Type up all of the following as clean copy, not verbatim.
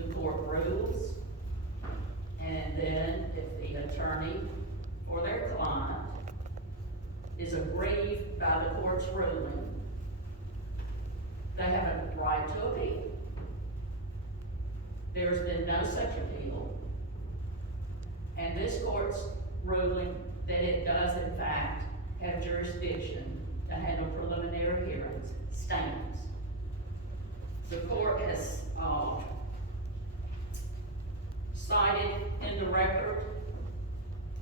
the court rules, and then if the attorney or their client is aggrieved by the court's ruling, they have a right to appeal. There's been no such appeal, and this court's ruling that it does in fact have jurisdiction to handle preliminary hearings stands. The court has, cited in the record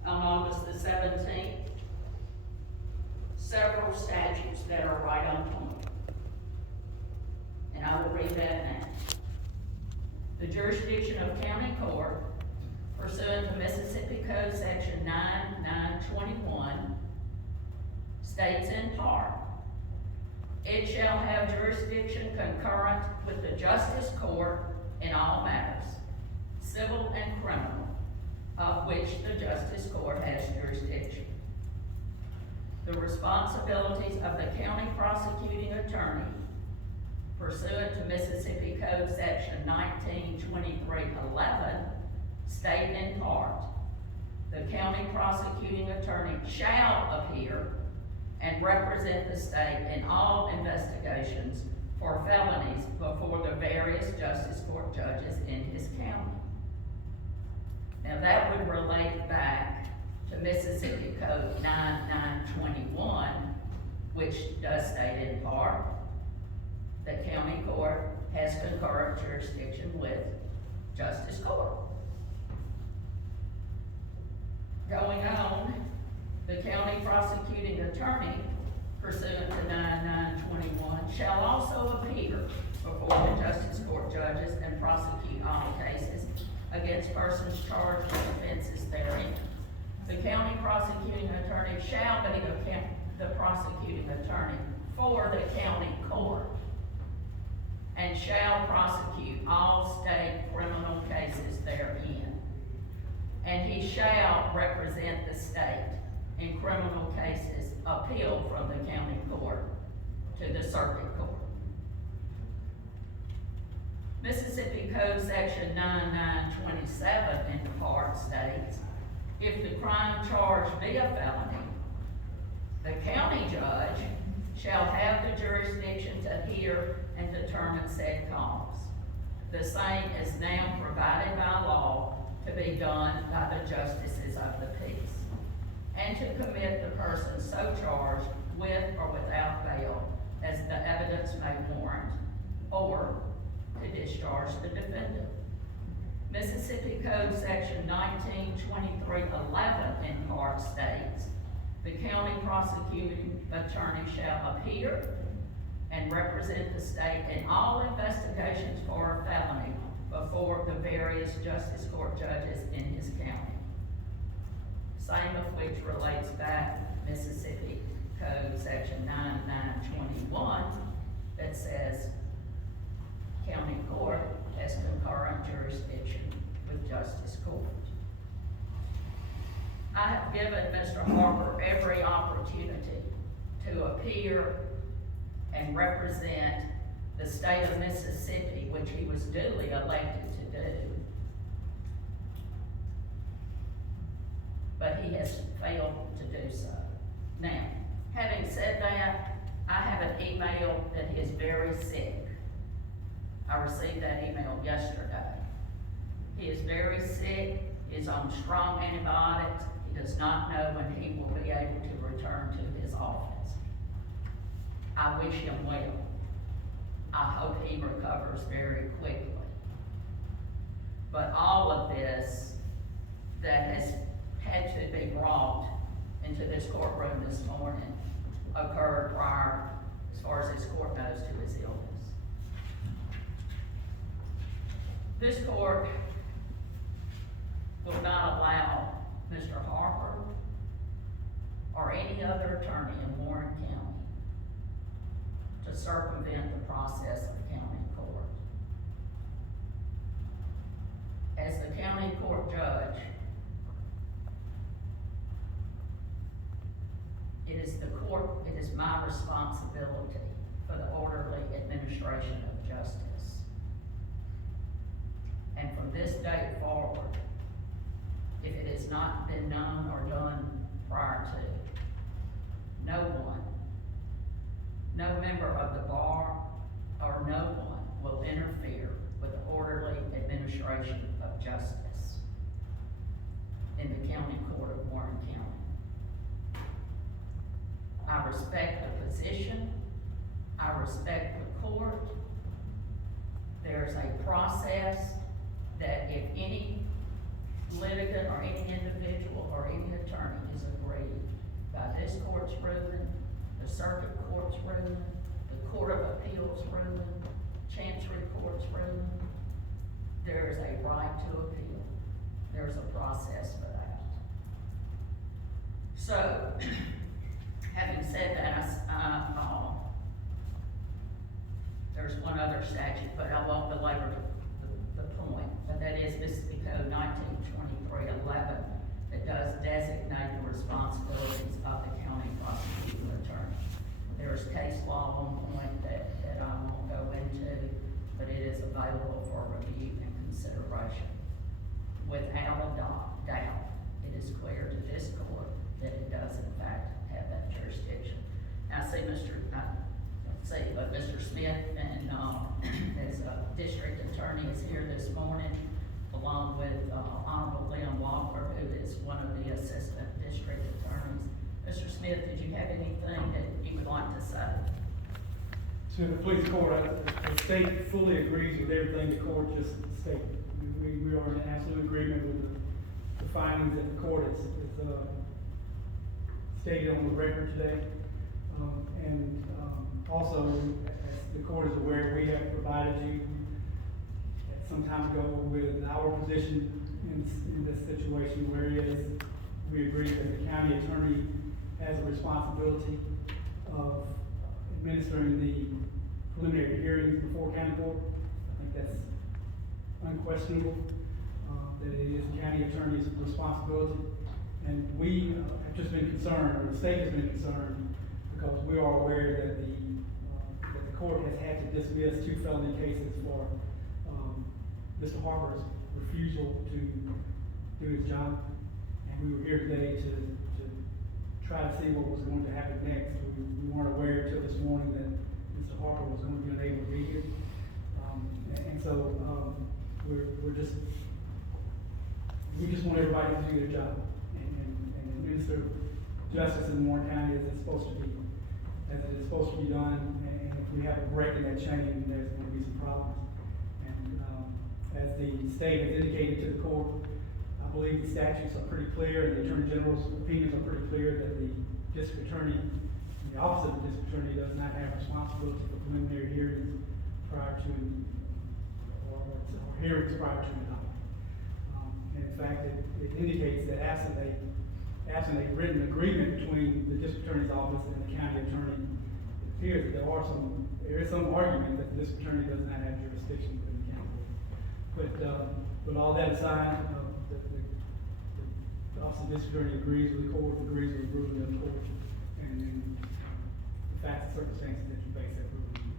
on August the 17th, several statutes that are right on point. And I will read that now. The jurisdiction of county court pursuant to Mississippi Code Section 9921 states in part, it shall have jurisdiction concurrent with the justice court in all matters, civil and criminal, of which the justice court has jurisdiction. The responsibilities of the county prosecuting attorney pursuant to Mississippi Code Section 192311 state in part, the county prosecuting attorney shall appear and represent the state in all investigations for felonies before the various justice court judges in his county. Now that would relate back to Mississippi Code 9921, which does state in part, the county court has concurrent jurisdiction with justice court. Going on, the county prosecuting attorney pursuant to 9921 shall also appear before the justice court judges and prosecute all cases against persons charged with offenses therein. The county prosecuting attorney shall be the prosecuting attorney for the county court and shall prosecute all state criminal cases therein. And he shall represent the state in criminal cases appealed from the county court to the circuit court. Mississippi Code Section 9927 in part states, if the crime charged be a felony, the county judge shall have the jurisdiction to hear and determine said cause. The same is now provided by law to be done by the justices of the peace, and to commit the person so charged with or without bail as the evidence may warrant, or to discharge the defendant. Mississippi Code Section 192311 in part states, the county prosecuting attorney shall appear and represent the state in all investigations for a felony before the various justice court judges in his county. Same of which relates back to Mississippi Code Section 9921 that says county court has concurrent jurisdiction with justice court. I have given Mr. Harper every opportunity to appear and represent the state of Mississippi, which he was duly elected to do. But he has failed to do so. Now, having said that, I have an email that he is very sick. I received that email yesterday. He is very sick, he is on strong antibiotics, he does not know when he will be able to return to his office. I wish him well. I hope he recovers very quickly. But all of this that has had to be brought into this courtroom this morning occurred prior, as far as this court knows, to his illness. This court will not allow Mr. Harper or any other attorney in Warren County to circumvent the process of the county court. As the county court judge, it is my responsibility for the orderly administration of justice. this date forward, if it has not been known or done prior to, no one, no member of the bar or no one will interfere with the orderly administration of justice in the county court of Warren County. I respect the position, I respect the court. There's a process that if any litigant or any individual or any attorney is aggrieved by this court's ruling, the circuit court's ruling, the court of appeals ruling, chancery court's ruling, there is a right to appeal. There's a process for that. So, having said that, there's one other statute, but I won't belabor the point, but that is Mississippi Code 1923-11 that does designate the responsibilities of the county prosecuting attorney. There's case law on point that I won't go into, but it is available for review and consideration. Without a doubt, it is clear to this court that it does in fact have that jurisdiction. Now, Mr. Smith and, as a district attorney is here this morning, along with, Honorable Leon Walker, who is one of the assistant district attorneys. Mr. Smith, did you have anything that you would like to say? To the police court, the state fully agrees with everything the court just stated. We are in absolute agreement with the findings that the court has stated on the record today. Also, as the court is aware, we have provided you some time ago with our position in this situation, whereas we agree that the county attorney has a responsibility of administering the preliminary hearings before county court. I think that's unquestionable, that it is the county attorney's responsibility. And we have just been concerned, or the state has been concerned, because we are aware that the court has had to dismiss 2 felony cases for Mr. Harper's refusal to do his job. And we were here today to try to see what was going to happen next. We weren't aware until this morning that Mr. Harper was going to be unable to be here. We just want everybody to do their job and administer justice in Warren County as it is supposed to be done. And if we have a break in that chain, there's going to be some problems. And as the state has indicated to the court, I believe the statutes are pretty clear, and the Attorney General's opinions are pretty clear that the district attorney, the office of the district attorney does not have responsibility for preliminary hearings prior to, or hearings prior to adoption. And in fact, it indicates that absent a written agreement between the district attorney's office and the county attorney, it appears that there is some argument that the district attorney does not have jurisdiction within the county. But all that aside, the office of the district attorney agrees with the court, agrees with the ruling of the court, and the facts and circumstances that you base that ruling.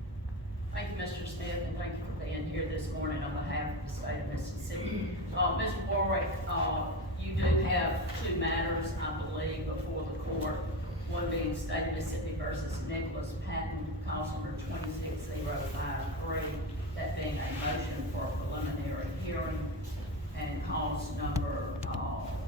Thank you, Mr. Smith, and thank you for being here this morning on behalf of the state of Mississippi. Mr. Warwick, you do have 2 matters, I believe, before the court. One being State of Mississippi versus Nicholas Patton, cause number 26053, that being a motion for a preliminary hearing, and cause